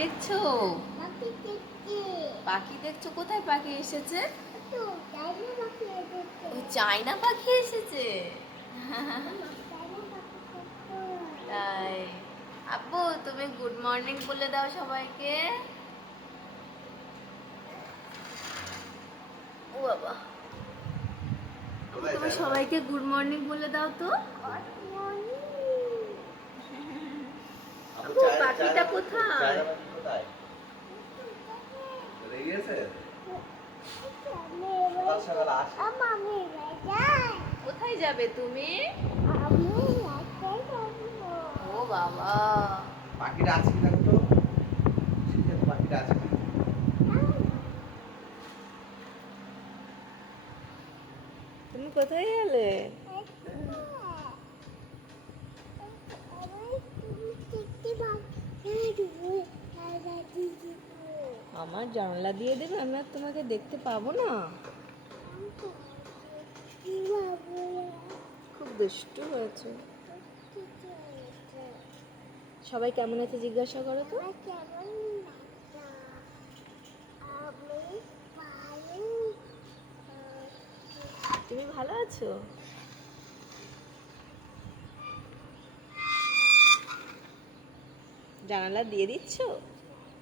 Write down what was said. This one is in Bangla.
দেখছ? পাখি দেখছ? কোথায় পাখি এসেছে? চায়না পাখি এসেছে? তাই। আব্বু তুমি গুড মর্নিং বলে দাও সবাইকে। ও বাবা। তুমি সবাইকে গুড মর্নিং বলে দাও তো। পাখিটা কোথায়? সকাল সকাল আসে কোথায় যাবে তুমি? ও বাবা। পাখিটা আছে কিনা তো শীতের পাখিটা আছে তুমি কোথায় গেলে? আমার জানলা দিয়ে দেবে আমি আর তোমাকে দেখতে পাবো না। খুব দুষ্টু হয়েছে। সবাই কেমন আছে জিজ্ঞাসা করো তো। তুমি ভালো আছো? জানালা দিয়ে দিচ্ছ?